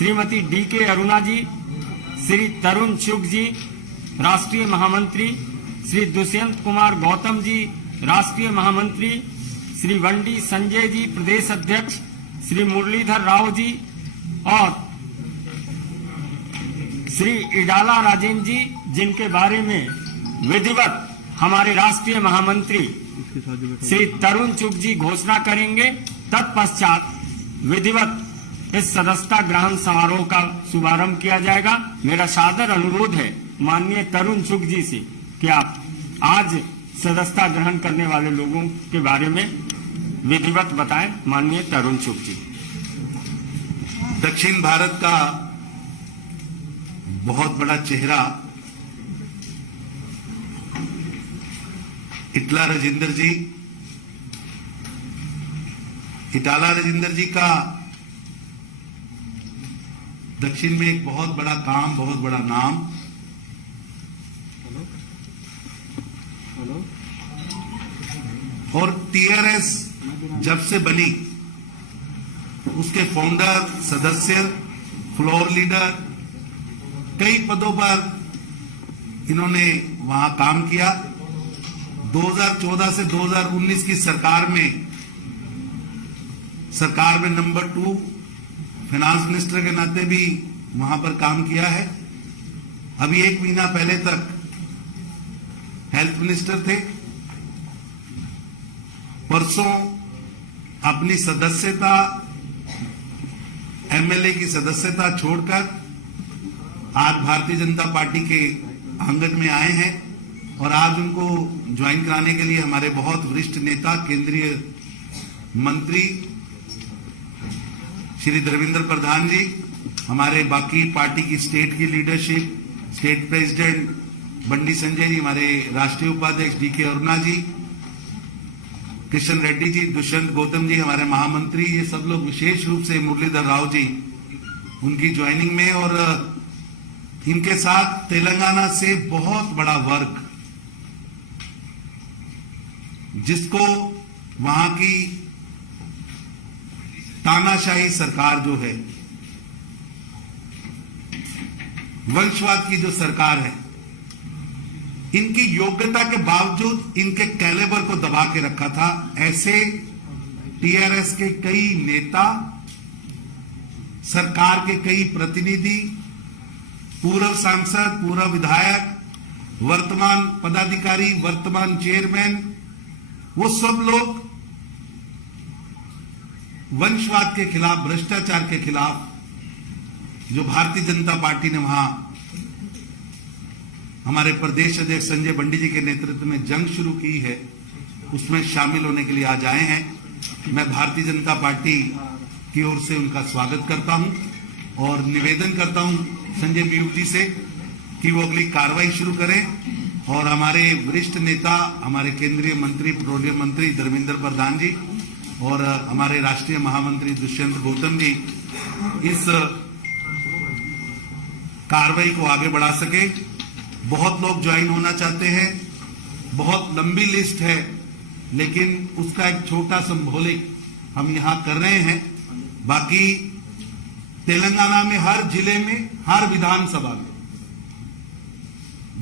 श्रीमती DK अरुणा जी, श्री तरुण चुग जी राष्ट्रीय महामंत्री, श्री दुष्यंत कुमार गौतम जी राष्ट्रीय महामंत्री, श्री वंडी संजय जी प्रदेश अध्यक्ष, श्री मुरलीधर राव जी और श्री इडाला राजेंद्र जी, जिनके बारे में विधिवत हमारे राष्ट्रीय महामंत्री श्री तरुण चुग जी घोषणा करेंगे। तत्पश्चात विधिवत इस सदस्यता ग्रहण समारोह का शुभारंभ किया जाएगा। मेरा सादर अनुरोध है माननीय तरुण चुग जी से कि आप आज सदस्यता ग्रहण करने वाले लोगों के बारे में विधिवत बताएं। माननीय तरुण चुग जी। दक्षिण भारत का बहुत बड़ा चेहरा इटाला राजेंद्र जी का दक्षिण में एक बहुत बड़ा काम, बहुत बड़ा नाम। और TRS जब से बनी उसके फाउंडर, सदस्य, फ्लोर लीडर, कई पदों पर इन्होंने वहां काम किया। 2014 से 2019 की सरकार में नंबर 2 फाइनेंस मिनिस्टर के नाते भी वहां पर काम किया है। अभी 1 महीना पहले तक हेल्थ मिनिस्टर थे। परसों अपनी सदस्यता, MLA की सदस्यता छोड़कर आज भारतीय जनता पार्टी के आंगन में आए हैं और आज उनको ज्वाइन कराने के लिए हमारे बहुत वरिष्ठ नेता, केंद्रीय मंत्री श्री धर्मेंद्र प्रधान जी, हमारे बाकी पार्टी की स्टेट की लीडरशिप, स्टेट प्रेसिडेंट बंडी संजय जी, हमारे राष्ट्रीय उपाध्यक्ष DK अरुणा जी, किशन रेड्डी जी, दुष्यंत गौतम जी, हमारे महामंत्री, ये सब लोग, विशेष रूप से मुरलीधर राव जी उनकी ज्वाइनिंग में, और इनके साथ तेलंगाना से बहुत बड़ा वर्ग, जिसको वहां की तानाशाही सरकार जो है, वंशवाद की जो सरकार है, इनकी योग्यता के बावजूद इनके कैलेबर को दबा के रखा था। ऐसे TRS के कई नेता, सरकार के कई प्रतिनिधि, पूर्व सांसद, पूर्व विधायक, वर्तमान पदाधिकारी, वर्तमान चेयरमैन, वो सब लोग वंशवाद के खिलाफ, भ्रष्टाचार के खिलाफ जो भारतीय जनता पार्टी ने वहां हमारे प्रदेश अध्यक्ष संजय बंडी जी के नेतृत्व में जंग शुरू की है, उसमें शामिल होने के लिए आज आए हैं। मैं भारतीय जनता पार्टी की ओर से उनका स्वागत करता हूं और निवेदन करता हूं संजय बीयू जी से कि वो अगली कार्रवाई शुरू करें और हमारे वरिष्ठ नेता, हमारे केंद्रीय मंत्री, पेट्रोलियम मंत्री धर्मेंद्र प्रधान जी और हमारे राष्ट्रीय महामंत्री दुष्यंत गौतम जी इस कार्रवाई को आगे बढ़ा सके। बहुत लोग ज्वाइन होना चाहते हैं, बहुत लंबी लिस्ट है, लेकिन उसका एक छोटा सिंबॉलिक हम यहां कर रहे हैं। बाकी तेलंगाना में हर जिले में, हर विधानसभा में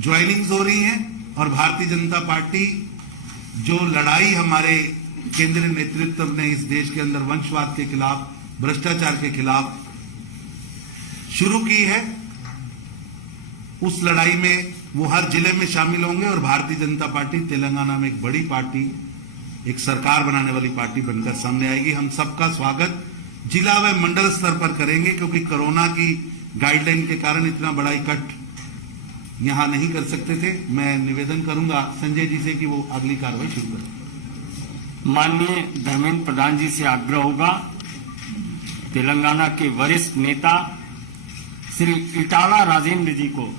ज्वाइनिंग्स हो रही हैं और भारतीय जनता पार्टी जो लड़ाई हमारे केंद्रीय नेतृत्व ने इस देश के अंदर वंशवाद के खिलाफ, भ्रष्टाचार के खिलाफ शुरू की है, उस लड़ाई में वो हर जिले में शामिल होंगे और भारतीय जनता पार्टी तेलंगाना में एक बड़ी पार्टी, एक सरकार बनाने वाली पार्टी बनकर सामने आएगी। हम सबका स्वागत जिला व मंडल स्तर पर करेंगे, क्योंकि कोरोना की गाइडलाइन के कारण इतना बड़ा इकट्ठ यहां नहीं कर सकते थे। मैं निवेदन करूंगा संजय जी से कि वो अगली कार्रवाई शुरू करें। माननीय धर्मेंद्र प्रधान जी से आग्रह होगा तेलंगाना के वरिष्ठ नेता श्री इटाला राजेंद्र जी को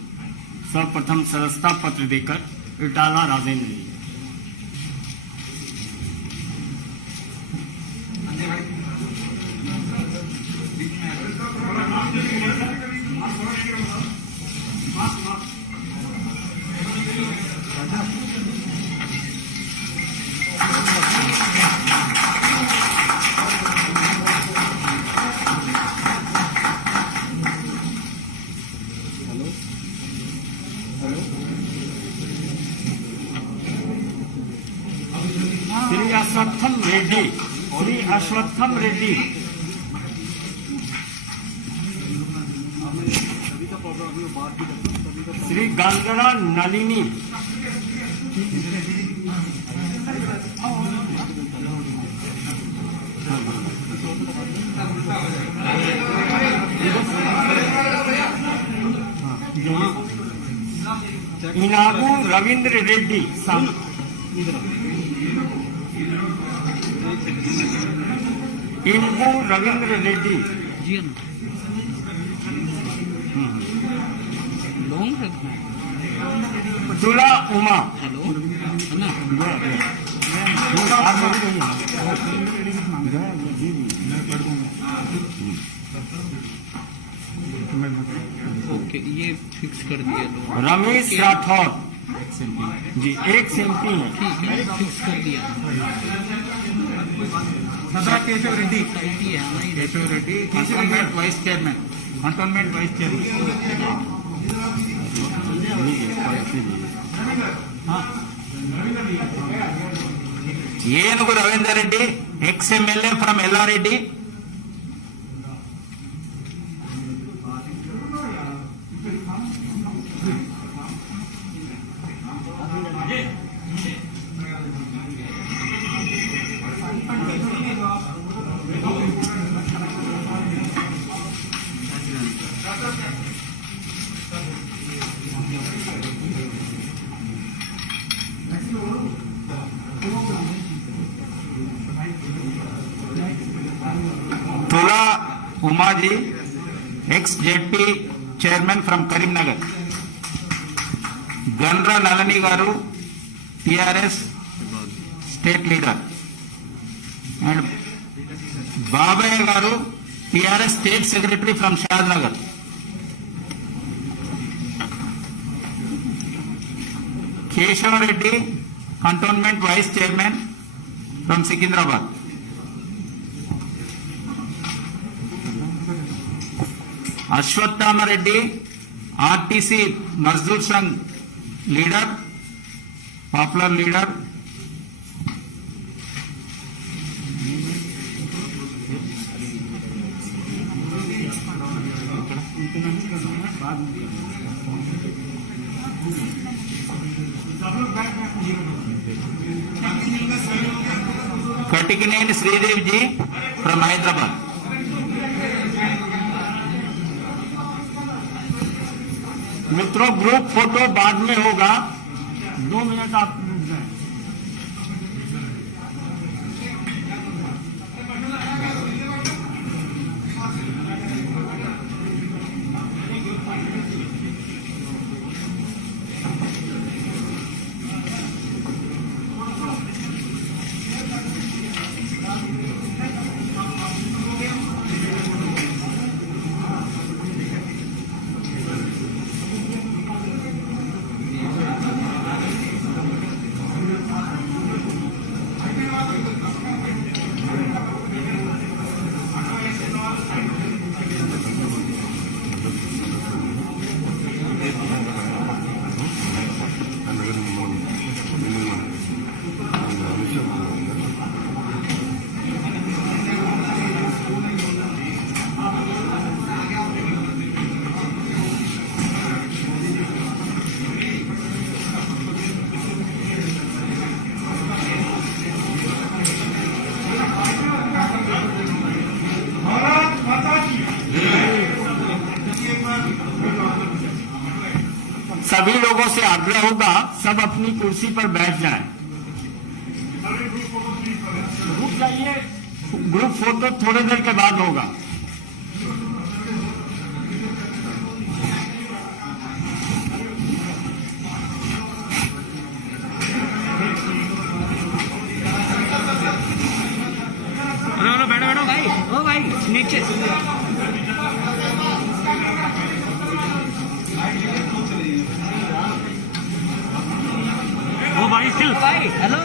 सर्वप्रथम सदस्यता पत्र देकर, इटाला राजेंद्र जी। रेड्डी, श्री अश्वत्थम रेड्डी, श्री गंगरा नलिनी, इनागू रविंद्र रेड्डी, इनगू रविंद्र रेड्डी, तुला उमा, ओके, ये फिक्स कर दिया तो रमेश राठौर जी, एक सेम्पी है, ठीक है, फिक्स कर दिया। केशव रेड्डी, सही है हमारी Keshav Reddy, cantonment vice chairman, cantonment vice chairman. Enugu Ravinder Reddy, ex MLA from Yellareddy. Tula Umaji, ex ZP chairman from Karimnagar. Gandra Nalini garu, TRS state leader. And Babaiah garu, TRS state secretary from Shadnagar. Keshav Reddy, cantonment vice chairman from Secunderabad. Ashwathama Reddy, RTC Mazdoor Sangh leader, popular leader. Katikaneni Sridev ji from Hyderabad. मित्रों, ग्रुप फोटो बाद में होगा, 2 मिनट आप रुक जाएं। सभी लोगों से आग्रह होगा, सब अपनी कुर्सी पर बैठ जाएं। रुक जाइए, ग्रुप फोटो थोड़ी देर के बाद होगा। बैठो बैठो भाई, ओ भाई नीचे. ओ भाई चिल भाई, हेलो.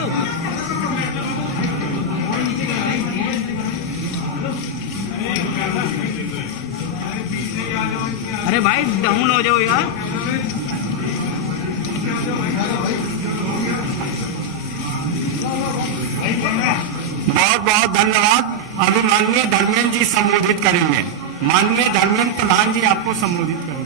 अरे भाई डाउन हो जाओ यार. अभी माननीय धर्मेंद्र जी संबोधित करेंगे। माननीय धर्मेंद्र प्रधान जी आपको संबोधित करेंगे।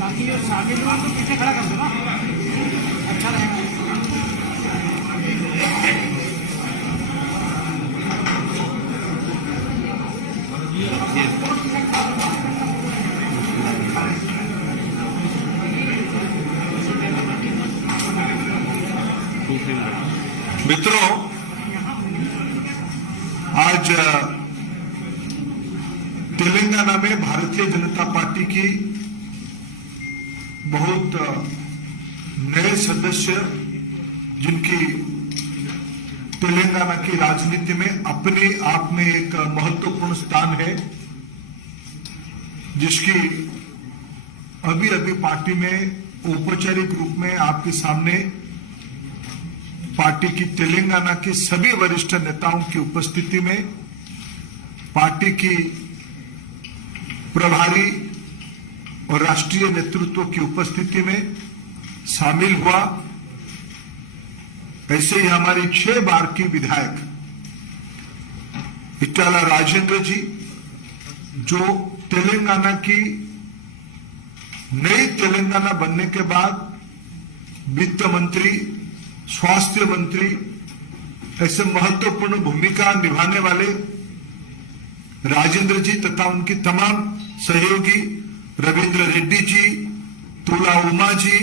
बाकी जो शामिल हुआ तो पीछे खड़ा कर दो ना, अच्छा रहेगा। मित्रों, आज तेलंगाना में भारतीय जनता पार्टी की बहुत नए सदस्य, जिनकी तेलंगाना की राजनीति में अपने आप में एक महत्वपूर्ण स्थान है, जिसकी अभी अभी पार्टी में औपचारिक रूप में आपके सामने पार्टी की तेलंगाना के सभी वरिष्ठ नेताओं की उपस्थिति में, पार्टी की प्रभारी और राष्ट्रीय नेतृत्व की उपस्थिति में शामिल हुआ। ऐसे ही हमारी 6 बार की विधायक इटाला राजेंद्र जी, जो तेलंगाना की नई तेलंगाना बनने के बाद वित्त मंत्री, स्वास्थ्य मंत्री ऐसे महत्वपूर्ण भूमिका निभाने वाले राजेंद्र जी तथा उनकी तमाम सहयोगी रविंद्र रेड्डी जी, तुला उमा जी,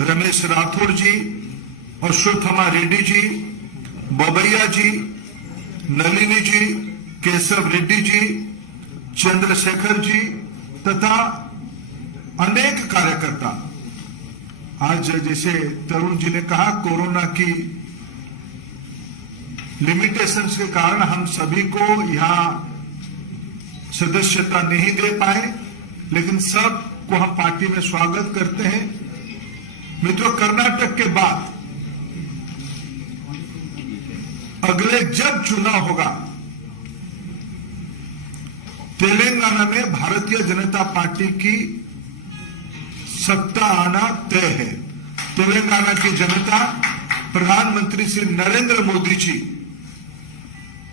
रमेश राठौर जी, अश्वत्थमा रेड्डी जी, बबैया जी, नलिनी जी, केशव रेड्डी जी, चंद्रशेखर जी तथा अनेक कार्यकर्ता। आज जैसे तरुण जी ने कहा, कोरोना की लिमिटेशंस के कारण हम सभी को यहां सदस्यता नहीं दे पाए, लेकिन सबको हम पार्टी में स्वागत करते हैं। मित्रों, कर्नाटक के बाद अगले जब चुनाव होगा, तेलंगाना में भारतीय जनता पार्टी की सत्ता आना तय है। तेलंगाना की जनता प्रधानमंत्री श्री नरेंद्र मोदी जी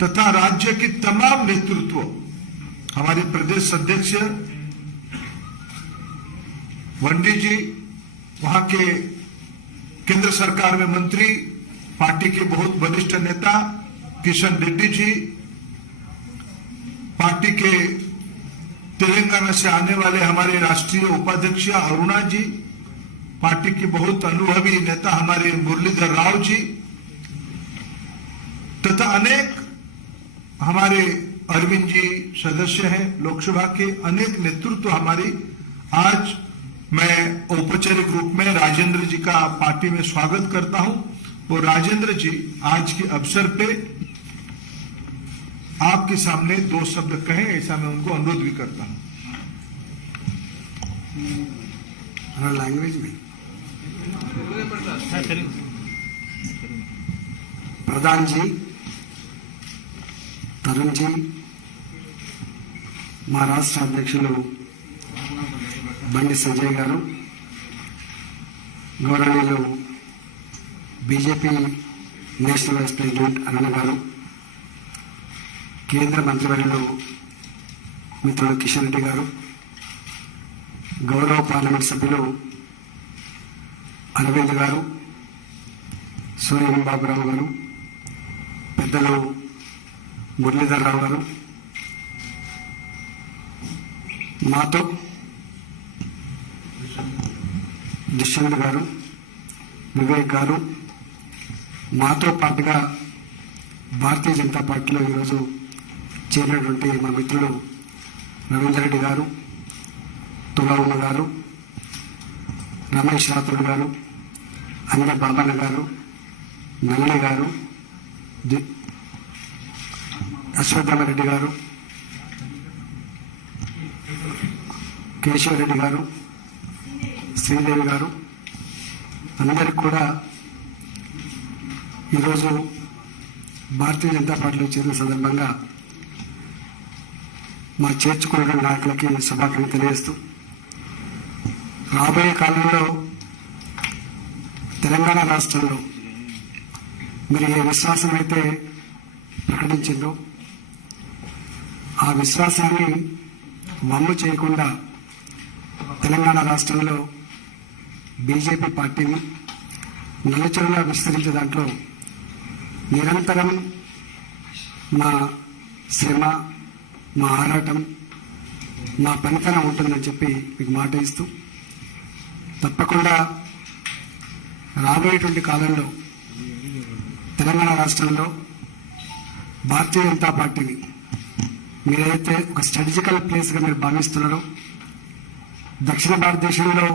तथा राज्य की तमाम नेतृत्व, हमारे प्रदेश अध्यक्ष वंडी जी, वहां के केंद्र सरकार में मंत्री, पार्टी के बहुत वरिष्ठ नेता किशन रेड्डी जी, पार्टी के तेलंगाना से आने वाले हमारे राष्ट्रीय उपाध्यक्ष अरुणा जी, पार्टी के बहुत अनुभवी नेता हमारे मुरलीधर राव जी तथा अनेक हमारे अरविंद जी सदस्य हैं लोकसभा के, अनेक नेतृत्व हमारी। आज मैं औपचारिक रूप में राजेंद्र जी का पार्टी में स्वागत करता हूं। और राजेंद्र जी आज के अवसर पे आपके सामने 2 शब्द कहें, ऐसा मैं उनको अनुरोध भी करता हूं। लैंग्वेज में प्रधान जी, तरुण जी, మా రాష్ట్ర అధ్యక్షులు బండి సంజయ్ గారు, గౌరవనీయులు బీజేపీ నేషనల్ వైస్ ప్రెసిడెంట్ అరుణ గారు, కేంద్ర మంత్రివర్యులు మిత్రులు కిషన్ రెడ్డి గారు, గౌరవ పార్లమెంట్ సభ్యులు అరవింద్ గారు, సూర్యం బాబురావు గారు, పెద్దలు మురళీధర్ రావు గారు, మాతో దుష్యంత్ గారు, వివేక్ గారు, మాతో పాటుగా భారతీయ జనతా పార్టీలో ఈరోజు చేరినటువంటి మా మిత్రులు రవీందర్ రెడ్డి గారు, తులవమ్మ గారు, రమేష్ రాథోడ్ గారు, అంజ బాబన్న గారు, నల్లి గారు, అశ్వత్థామరెడ్డి గారు, కేశవ రెడ్డి గారు, శ్రీదేవి గారు, అందరికి కూడా ఈరోజు భారతీయ జనతా పార్టీలో చేరిన సందర్భంగా మా చేర్చుకున్న నాయకులకి శుభాకాంక్షలు తెలియజేస్తూ రాబోయే కాలంలో తెలంగాణ రాష్ట్రంలో మీరు ఏ విశ్వాసం అయితే ప్రకటించిందో ఆ విశ్వాసాన్ని వమ్ము చేయకుండా తెలంగాణ రాష్ట్రంలో బీజేపీ పార్టీని నలుచరులా విస్తరించే దాంట్లో నిరంతరం మా శ్రమ, మా ఆరాటం, మా పనితనం ఉంటుందని చెప్పి మీకు మాట ఇస్తూ తప్పకుండా రాబోయేటువంటి కాలంలో తెలంగాణ రాష్ట్రంలో భారతీయ జనతా పార్టీని మీరైతే ఒక స్ట్రాటజికల్ ప్లేస్గా మీరు భావిస్తున్నారో, దక్షిణ భారతదేశంలో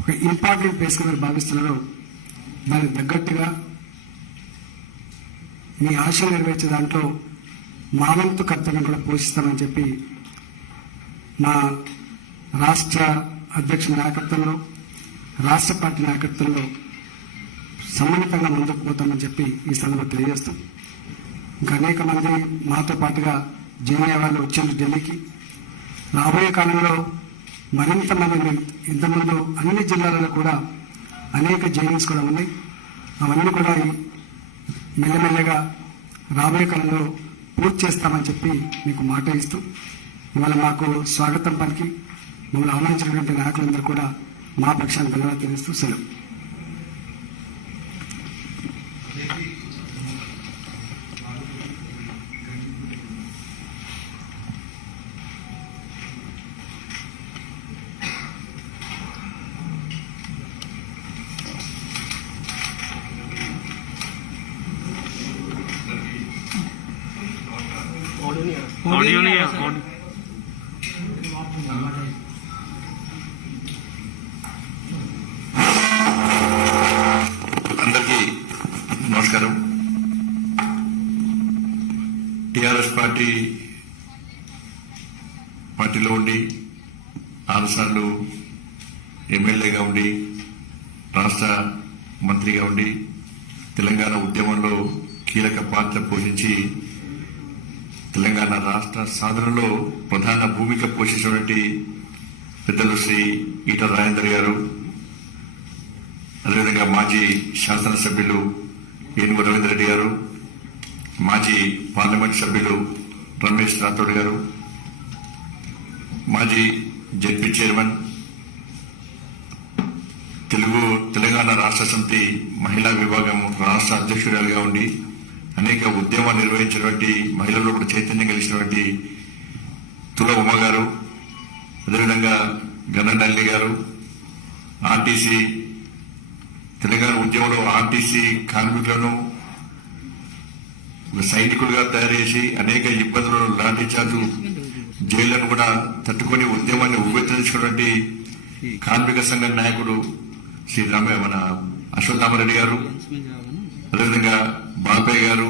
ఒక ఇంపార్టెంట్ ప్లేస్గా మీరు భావిస్తున్నారో దానికి తగ్గట్టుగా మీ ఆశలు నెరవేర్చే దాంట్లో మా వంతు కర్తవ్యం కూడా పోషిస్తామని చెప్పి మా రాష్ట్ర అధ్యక్షుల నాయకత్వంలో, రాష్ట్ర పార్టీ నాయకత్వంలో సమన్వితంగా ముందుకు పోతామని చెప్పి ఈ సందర్భంగా తెలియజేస్తాం. ఇంకా అనేక మంది మాతో పాటుగా జాయిన్ అయ్యే వాళ్ళు వచ్చారు ఢిల్లీకి. రాబోయే కాలంలో మరింత మంది, ఇంతకుముందు అన్ని జిల్లాలలో కూడా అనేక జైనింగ్స్ కూడా ఉన్నాయి. అవన్నీ కూడా మెల్లమెల్లగా రాబోయే కాలంలో పూర్తి చేస్తామని చెప్పి మీకు మాట ఇస్తూ ఇవాళ మాకు స్వాగతం పలికి మమ్మల్ని ఆహ్వానించినటువంటి నాయకులందరూ కూడా మా పక్షాన్ని ధన్యవాదాలు తెలుస్తూ సెలవు. ऑडियो नहीं है ऑडियो అందరికీ నమస్కారం. టిఆర్ఎస్ పార్టీలో ఉండి 6 సార్లు ఎమ్మెల్యేగా ఉండి రాష్ట్ర మంత్రిగా ఉండి తెలంగాణ ఉద్యమంలో కీలక పాత్ర పోషించి తెలంగాణ రాష్ట్ర సాధనలో ప్రధాన భూమిక పోషించినటువంటి పెద్దలు శ్రీ ఈటల రాజేందర్ గారు, అదేవిధంగా మాజీ శాసనసభ్యులు ఏనుగు రవీందర్ రెడ్డి గారు, మాజీ పార్లమెంట్ సభ్యులు రమేష్ రాథోడ్ గారు, మాజీ జెడ్పీ చైర్మన్, తెలంగాణ రాష్ట్ర సమితి మహిళా విభాగం రాష్ట్ర అధ్యక్షురాలుగా ఉండి అనేక ఉద్యమాలు నిర్వహించినటువంటి, మహిళల్లో కూడా చైతన్యం కలిగినటువంటి తుల ఉమ గారు, అదేవిధంగా గన్ననల్లి గారు, ఆర్టీసీ తెలంగాణ ఉద్యమంలో ఆర్టీసీ కార్మికులను ఒక సైనికులుగా తయారు చేసి అనేక ఇబ్బందులను లాఠీ చార్జు జైళ్లను కూడా తట్టుకొని ఉద్యమాన్ని ఉవ్వెత్తించుకున్నటువంటి కార్మిక సంఘ నాయకుడు శ్రీ మన అశ్వత్థామరెడ్డి గారు, అదేవిధంగా బాపయ్య గారు,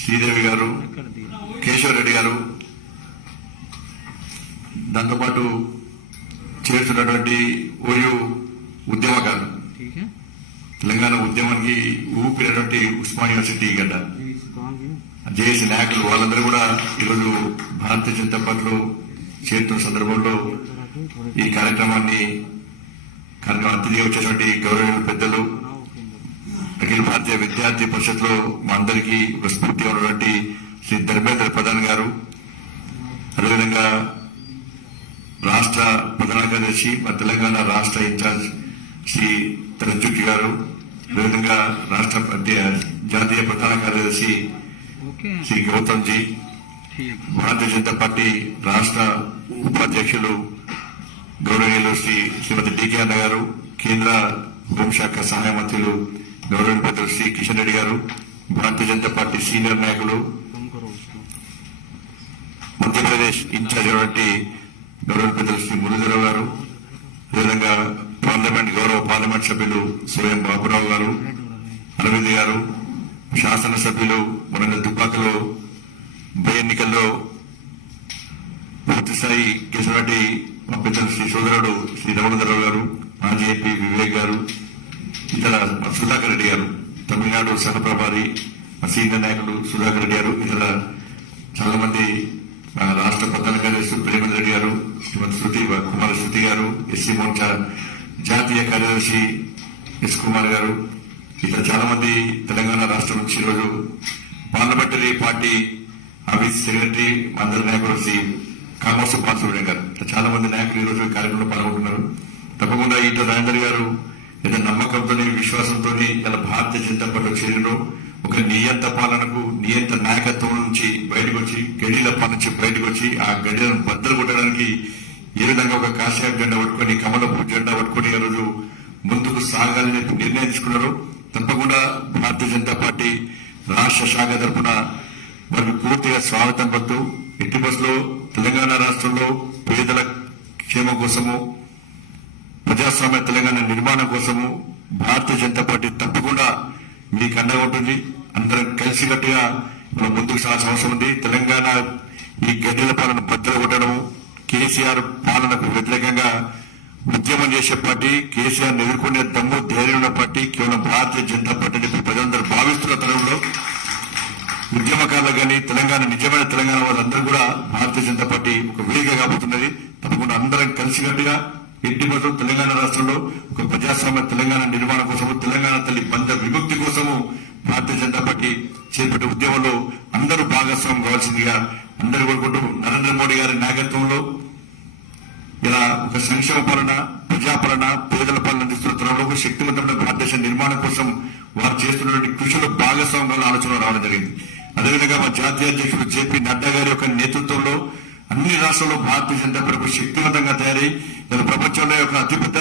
శ్రీదేవి గారు, కేశవరెడ్డి గారు, దాంతోపాటు చేరుతున్నటువంటి ఓయూ ఉద్యమకారు, తెలంగాణ ఉద్యమానికి ఊపినటువంటి ఉస్మాన్ యూనివర్సిటీ గడ్డ జేఏసీ నాయకులు, వాళ్ళందరూ కూడా ఈరోజు భారతీయ జనతా పార్టీలో చేరుతున్న సందర్భంలో ఈ కార్యక్రమాన్ని అతిథిగా వచ్చేటువంటి గౌరవ పెద్దలు, అఖిల భారతీయ విద్యార్థి పరిషత్లో మా అందరికీ ఒక స్ఫూర్తిగా ఉన్నటువంటి శ్రీ ధర్మేంద్ర ప్రధాన్ గారు, అదేవిధంగా రాష్ట్ర ప్రధాన కార్యదర్శి మా తెలంగాణ రాష్ట్ర ఇన్ఛార్జ్ శ్రీ తరంజుకి గారు, అదేవిధంగా రాష్ట్ర జాతీయ ప్రధాన కార్యదర్శి శ్రీ గౌతమ్ జీ, భారతీయ జనతా పార్టీ రాష్ట్ర ఉపాధ్యక్షులు గౌరవనీయులు శ్రీమతి డికే అన్న గారు, కేంద్ర హోంశాఖ సహాయ మంత్రులు గౌరవ పెద్దలు శ్రీ కిషన్ రెడ్డి గారు, భారతీయ జనతా పార్టీ సీనియర్ నాయకులు, మధ్యప్రదేశ్ ఇన్ఛార్జ్ అయినటువంటి గౌరవ పెద్దలు శ్రీ మురళీధరరావు గారు, అదేవిధంగా గౌరవ పార్లమెంట్ సభ్యులు స్వయం బాబురావు గారు, అరవింద్ గారు, శాసనసభ్యులు మన దుబ్బాకలో ఉప ఎన్నికల్లో పూర్తిస్థాయి గెలిచినటువంటి మా పెద్దలు శ్రీ సోదరుడు శ్రీ రమణధరరావు గారు, మాజీ ఎంపీ వివేక్ గారు, ఇతర సుధాకర్ రెడ్డి గారు, తమిళనాడు సహప్రభారి సీనియర్ నాయకుడు సుధాకర్ రెడ్డి గారు, ఇతర చాలా మంది రాష్ట్ర ప్రధాన కార్యదర్శి ప్రేమేంద్ర రెడ్డి గారు, శ్రీమతి కుమార శృతి గారు, ఎస్సీ మోర్చా జాతీయ కార్యదర్శి ఎస్ కుమార్ గారు, ఇతర చాలా మంది తెలంగాణ రాష్ట్రం నుంచి ఈరోజు పార్లమెంటరీ పార్టీ ఆఫీస్ సెక్రటరీ అందరి నాయకులు శ్రీ కామర్స్ బాలసుబ్రహ్మణ్యం గారు, చాలా మంది నాయకులు ఈరోజు ఈ కార్యక్రమంలో పాల్గొంటున్నారు. తప్పకుండా ఈట రాజేందర్ గారు ఏదో నమ్మకంతో విశ్వాసంతో ఇలా భారతీయ జనతా పార్టీలో చేరినో ఒక నియంత పాలనకు నియంత నాయకత్వం నుంచి బయటకు వచ్చి గడిల పాలన నుంచి బయటకు వచ్చి ఆ గడిలను బద్దలు కొట్టడానికి ఏ విధంగా ఒక కాషాయ జెండా పట్టుకొని కమలపు జెండా పట్టుకొని ఈ రోజు ముందుకు సాగాలని నిర్ణయం తీసుకున్నారు. తప్పకుండా భారతీయ జనతా పార్టీ రాష్ట్ర శాఖ తరఫున వారికి పూర్తిగా స్వాగతం పలుకుతూ ఎట్టి బస్సులో తెలంగాణ రాష్ట్రంలో పేదల క్షేమం కోసము ప్రజాస్వామ్య తెలంగాణ నిర్మాణం కోసము భారతీయ జనతా పార్టీ తప్పకుండా మీకు అండగా ఉంటుంది. అందరం కలిసికట్టుగా మనం ముందుకు సాగాల్సిన అవసరం ఉంది. తెలంగాణ ఈ గడ్డల పాలన బద్దలు కొట్టడం, కేసీఆర్ పాలనకు వ్యతిరేకంగా ఉద్యమం చేసే పార్టీ, కేసీఆర్ ఎదుర్కొనే దమ్ము ధైర్యం ఉన్న పార్టీ కేవలం భారతీయ జనతా పార్టీ అని ప్రజలందరూ భావిస్తున్న తరంలో ఉద్యమకారులు కానీ తెలంగాణ నిజమైన తెలంగాణ వాళ్ళందరూ కూడా భారతీయ జనతా పార్టీ ఒక వేదిక కాబోతున్నది. తప్పకుండా అందరం కలిసికట్టుగా ఎట్టి కోసం తెలంగాణ రాష్ట్రంలో ఒక ప్రజాస్వామ్య తెలంగాణ నిర్మాణం కోసము, తెలంగాణ తల్లి బంధ విముక్తి కోసము భారతీయ జనతా పార్టీ చేపట్టే ఉద్యమంలో అందరూ భాగస్వామ్యం కావాల్సిందిగా అందరూ కోరుకుంటూ నరేంద్ర మోడీ గారి నాయకత్వంలో ఇలా ఒక సంక్షేమ పాలన, ప్రజాపాలన, పేదల పాలన అందిస్తున్న తరంలో ఒక శక్తివంతమైన భారతదేశ నిర్మాణం కోసం వారు చేస్తున్నటువంటి కృషిలో భాగస్వామ్యాల ఆలోచన రావడం జరిగింది. అదేవిధంగా మా జాతీయ అధ్యక్షుడు జేపీ నడ్డా గారి యొక్క నేతృత్వంలో అన్ని రాష్ట్రాల్లో భారతీయ జనతా పార్టీ శక్తివంతంగా తయారై ఇలా ప్రపంచంలో ఒక అతిపెద్ద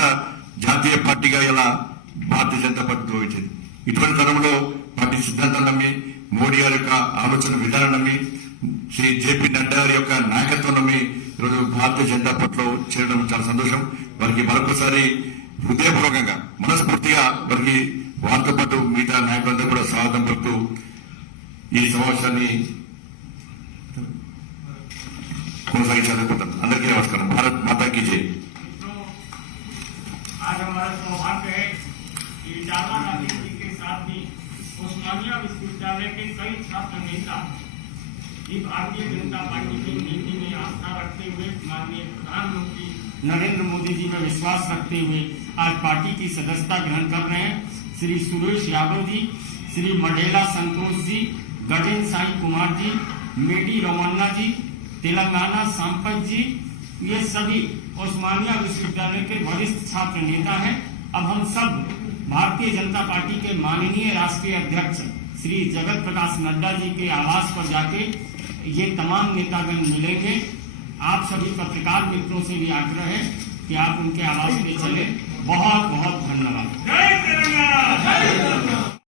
జాతీయ పార్టీగా ఇలా భారతీయ జనతా పార్టీ గౌరవించింది. ఇటువంటి తరంలో పార్టీ సిద్ధాంతం నమ్మి, మోడీ గారి యొక్క ఆలోచన విధానం నమ్మి, శ్రీ జేపీ నడ్డా గారి యొక్క నాయకత్వం నమ్మి ఈరోజు భారతీయ జనతా పార్టీలో చేరడం చాలా సంతోషం. వారికి మరొకసారి హృదయపూర్వకంగా మనస్ఫూర్తిగా వారికి వారితో పాటు మిగతా నాయకులందరూ కూడా స్వాగతం పలుకుతూ ఈ సమావేశాన్ని కొనసాగించాలనుకుంటాం. అందరికీ నమస్కారం. భారత్ మాతాకి జై. आज हमारा सौभाग्य है कि जामा गांधी जी के साथ ही उस्मानिया विश्वविद्यालय के कई छात्र नेता ये भारतीय जनता पार्टी की नीति में आस्था रखते हुए माननीय प्रधानमंत्री नरेंद्र मोदी जी में विश्वास रखते हुए आज पार्टी की सदस्यता ग्रहण कर रहे हैं. श्री सुरेश यादव जी, श्री मंडेला संतोष जी, गजेंद्र साई कुमार जी, मेडी रमन्ना जी, तेलंगाना संपत जी, ये सभी उस्मानिया विश्वविद्यालय के वरिष्ठ छात्र नेता हैं. अब हम सब भारतीय जनता पार्टी के माननीय राष्ट्रीय अध्यक्ष श्री जगत प्रकाश नड्डा जी के आवास पर जाके ये तमाम नेतागण मिलेंगे. आप सभी पत्रकार मित्रों से भी आग्रह है कि आप उनके आवास में चले. बहुत बहुत धन्यवाद.